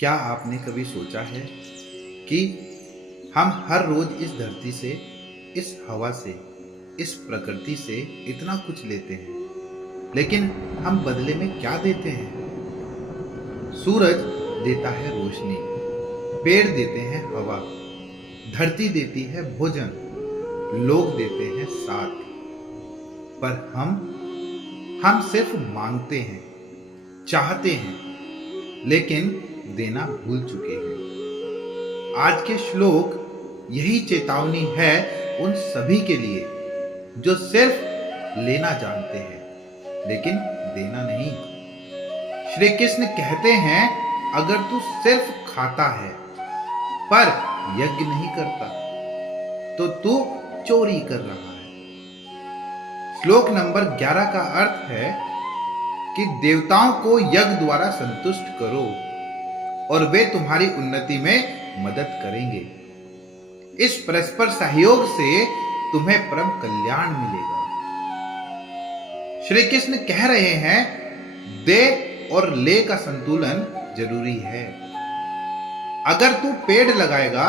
क्या आपने कभी सोचा है कि हम हर रोज इस धरती से, इस हवा से, इस प्रकृति से इतना कुछ लेते हैं, लेकिन हम बदले में क्या देते हैं? सूरज देता है रोशनी, पेड़ देते हैं हवा, धरती देती है भोजन, लोग देते हैं साथ, पर हम सिर्फ मांगते हैं, चाहते हैं, लेकिन देना भूल चुके हैं। आज के श्लोक यही चेतावनी है उन सभी के लिए जो सिर्फ लेना जानते हैं लेकिन देना नहीं। श्री कृष्ण कहते हैं, अगर तू सिर्फ खाता है पर यज्ञ नहीं करता तो तू चोरी कर रहा है। श्लोक नंबर 11 का अर्थ है कि देवताओं को यज्ञ द्वारा संतुष्ट करो और वे तुम्हारी उन्नति में मदद करेंगे। इस परस्पर सहयोग से तुम्हें परम कल्याण मिलेगा। श्री कृष्ण कह रहे हैं, दे और ले का संतुलन जरूरी है। अगर तू पेड़ लगाएगा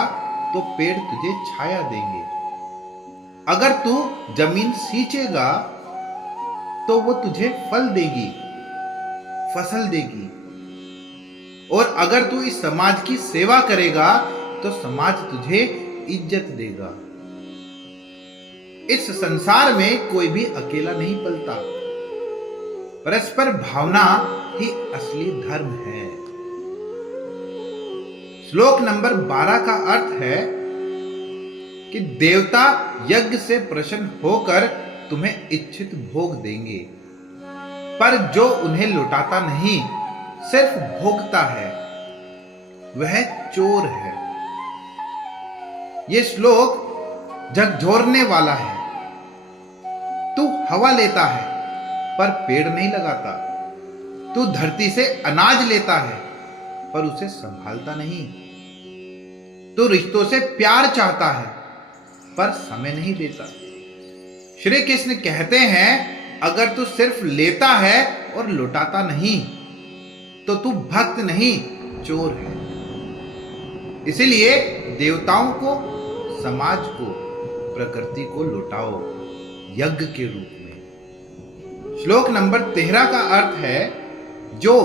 तो पेड़ तुझे छाया देंगे। अगर तू जमीन सींचेगा तो वो तुझे फल देगी, फसल देगी। और अगर तू इस समाज की सेवा करेगा तो समाज तुझे इज्जत देगा। इस संसार में कोई भी अकेला नहीं पलता। परस्पर भावना ही असली धर्म है। श्लोक नंबर 12 का अर्थ है कि देवता यज्ञ से प्रसन्न होकर तुम्हें इच्छित भोग देंगे, पर जो उन्हें लौटाता नहीं, सिर्फ भोगता है, वह चोर है। यह श्लोक झकझोरने वाला है। तू हवा लेता है पर पेड़ नहीं लगाता। तू धरती से अनाज लेता है पर उसे संभालता नहीं। तू रिश्तों से प्यार चाहता है पर समय नहीं देता। श्री कृष्ण कहते हैं, अगर तू सिर्फ लेता है और लौटाता नहीं तो तू भक्त नहीं, चोर है। इसलिए देवताओं को, समाज को, प्रकृति को लौटाओ यज्ञ के रूप में। श्लोक नंबर 13 का अर्थ है, जो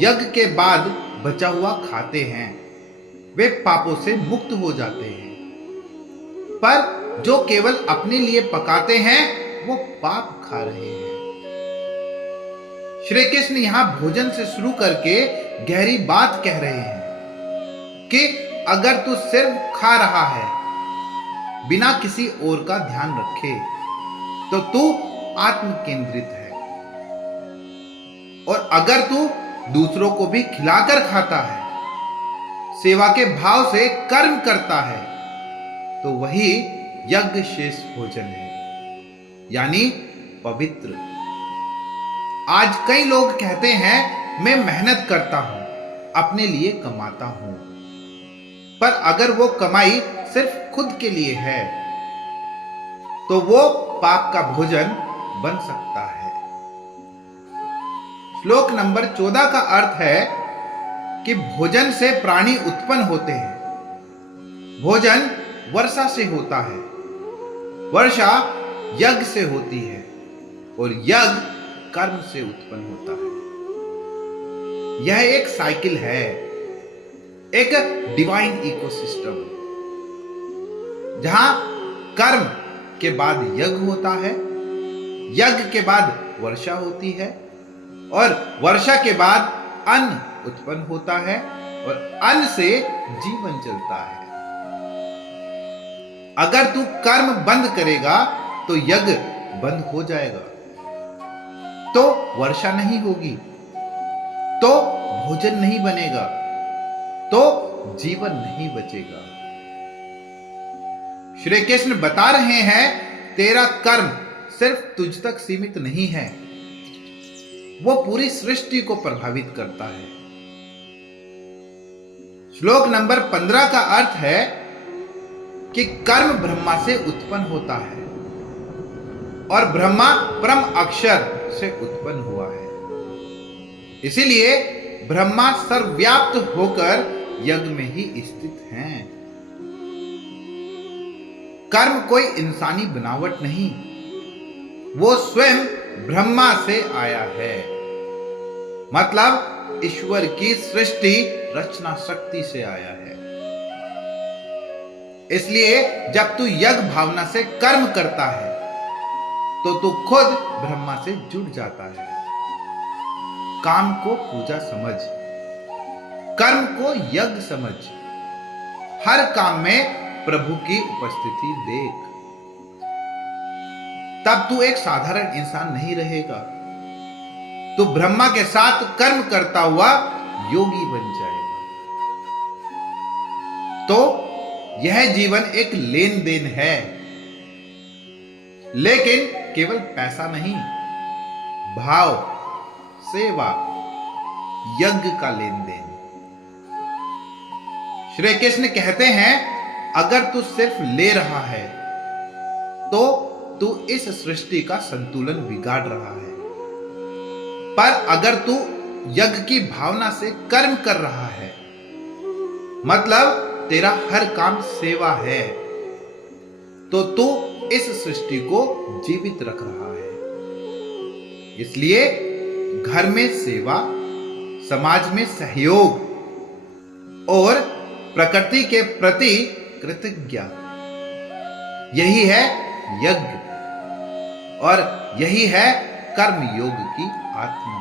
यज्ञ के बाद बचा हुआ खाते हैं वे पापों से मुक्त हो जाते हैं, पर जो केवल अपने लिए पकाते हैं वो पाप खा रहे हैं। श्री कृष्ण यहां भोजन से शुरू करके गहरी बात कह रहे हैं कि अगर तू सिर्फ खा रहा है बिना किसी और का ध्यान रखे तो तू आत्म केंद्रित है, और अगर तू दूसरों को भी खिलाकर खाता है, सेवा के भाव से कर्म करता है, तो वही यज्ञ शेष भोजन है, यानी पवित्र। आज कई लोग कहते हैं, मैं मेहनत करता हूं, अपने लिए कमाता हूं, पर अगर वो कमाई सिर्फ खुद के लिए है तो वो पाप का भोजन बन सकता है। श्लोक नंबर 14 का अर्थ है कि भोजन से प्राणी उत्पन्न होते हैं। भोजन वर्षा से होता है, वर्षा यज्ञ से होती है, और यज्ञ कर्म से उत्पन्न होता है। यह एक साइकिल है, एक डिवाइन इकोसिस्टम, जहां कर्म के बाद यज्ञ होता है, यज्ञ के बाद वर्षा होती है, और वर्षा के बाद अन्न उत्पन्न होता है, और अन्न से जीवन चलता है। अगर तू कर्म बंद करेगा तो यज्ञ बंद हो जाएगा, तो वर्षा नहीं होगी, तो भोजन नहीं बनेगा, तो जीवन नहीं बचेगा। श्री कृष्ण बता रहे हैं, तेरा कर्म सिर्फ तुझ तक सीमित नहीं है, वो पूरी सृष्टि को प्रभावित करता है। श्लोक नंबर 15 का अर्थ है कि कर्म ब्रह्मा से उत्पन्न होता है, और ब्रह्मा परम अक्षर से उत्पन्न हुआ है। इसीलिए ब्रह्मा सर्वव्याप्त होकर यज्ञ में ही स्थित हैं। कर्म कोई इंसानी बनावट नहीं, वो स्वयं ब्रह्मा से आया है। मतलब ईश्वर की सृष्टि रचना शक्ति से आया है। इसलिए जब तू यज्ञ भावना से कर्म करता है तो तू खुद ब्रह्मा से जुड़ जाता है। काम को पूजा समझ, कर्म को यज्ञ समझ, हर काम में प्रभु की उपस्थिति देख। तब तू एक साधारण इंसान नहीं रहेगा, तू ब्रह्मा के साथ कर्म करता हुआ योगी बन जाएगा। तो यह जीवन एक लेन देन है, लेकिन केवल पैसा नहीं, भाव, सेवा, यज्ञ का लेन देन। श्री कृष्ण कहते हैं, अगर तू सिर्फ ले रहा है तो तू इस सृष्टि का संतुलन बिगाड़ रहा है, पर अगर तू यज्ञ की भावना से कर्म कर रहा है, मतलब तेरा हर काम सेवा है, तो तू इस सृष्टि को जीवित रख रहा है। इसलिए घर में सेवा, समाज में सहयोग और प्रकृति के प्रति कृतज्ञता, यही है यज्ञ और यही है कर्म योग की आत्मा।